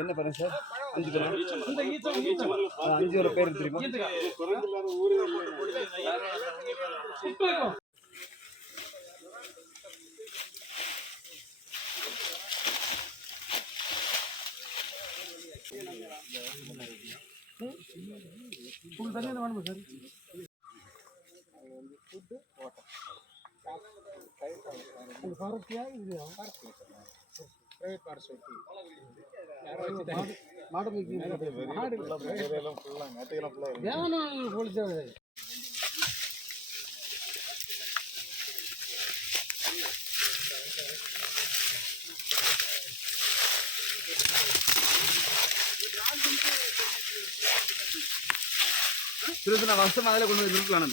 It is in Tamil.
என்ன பாருங்க சார், 5 கிலோ 5 கிலோ பேர் தெரியுமா? வருஷம் அதில் கொண்டு வந்து இருக்கலாம்.